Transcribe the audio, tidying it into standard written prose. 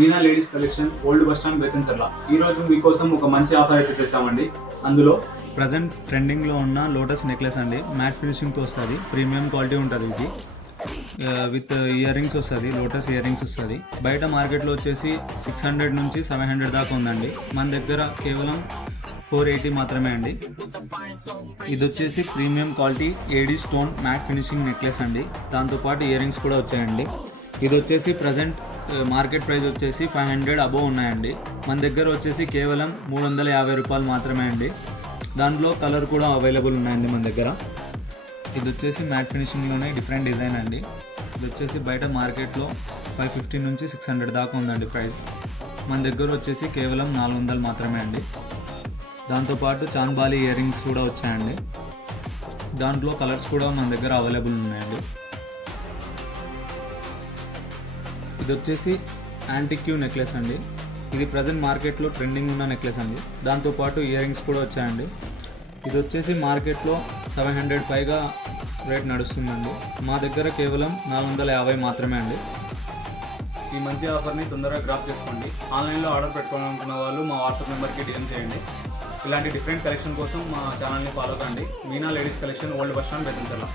Meena ladies collection old bus stand Bethamcherla. ఈ రోజు మీకోసం ఒక మంచి ఆఫర్ అయితే తెచ్చామండి. అందులో ప్రజెంట్ ట్రెండింగ్లో ఉన్న లోటస్ నెక్లెస్ అండి. మ్యాట్ ఫినిషింగ్తో వస్తుంది, ప్రీమియం క్వాలిటీ ఉంటుంది ఇది. విత్ ఇయర్ రింగ్స్ వస్తుంది, లోటస్ ఇయర్ రింగ్స్ వస్తుంది. బయట మార్కెట్లో వచ్చేసి 600 నుంచి 700 దాకా ఉందండి. మన దగ్గర కేవలం 480 మాత్రమే అండి. ఇది వచ్చేసి premium quality AD stone matte finishing necklace అండి. దాంతోపాటు ఇయర్ రింగ్స్ కూడా వచ్చాయండి. ఇది వచ్చేసి ప్రజెంట్ మార్కెట్ ప్రైస్ వచ్చేసి 500 అబోవ్ ఉన్నాయండి. మన దగ్గర వచ్చేసి కేవలం 350 రూపాయలు మాత్రమే అండి. దాంట్లో కలర్ కూడా అవైలబుల్ ఉన్నాయండి మన దగ్గర. ఇది వచ్చేసి మ్యాట్ ఫినిషింగ్లోనే డిఫరెంట్ డిజైన్ అండి. ఇది వచ్చేసి బయట మార్కెట్లో 550 నుంచి 600 దాకా ఉందండి ప్రైస్. మన దగ్గర వచ్చేసి కేవలం 400 మాత్రమే అండి. దాంతోపాటు చాంద్బాలి ఇయర్ రింగ్స్ కూడా వచ్చాయండి. దాంట్లో కలర్స్ కూడా మన దగ్గర అవైలబుల్ ఉన్నాయండి. ఇది వచ్చేసి యాంటిక్యూ నెక్లెస్ అండి. ఇది ప్రజెంట్ మార్కెట్లో ట్రెండింగ్ ఉన్న నెక్లెస్ అండి. దాంతోపాటు ఇయర్ రింగ్స్ కూడా వచ్చాయండి. ఇది వచ్చేసి మార్కెట్లో 700 పైగా రేట్ నడుస్తుందండి. మా దగ్గర కేవలం 450 మాత్రమే అండి. ఈ మంచి ఆఫర్ని తొందరగా గ్రాప్ చేసుకోండి. ఆన్లైన్లో ఆర్డర్ పెట్టుకోవాలనుకున్న వాళ్ళు మా వాట్సాప్ నెంబర్కి డిఎం చేయండి. ఇలాంటి డిఫరెంట్ కలెక్షన్ కోసం మా ఛానల్ని ఫాలో కండి. Meena ladies collection old bus stand Bethamcherla.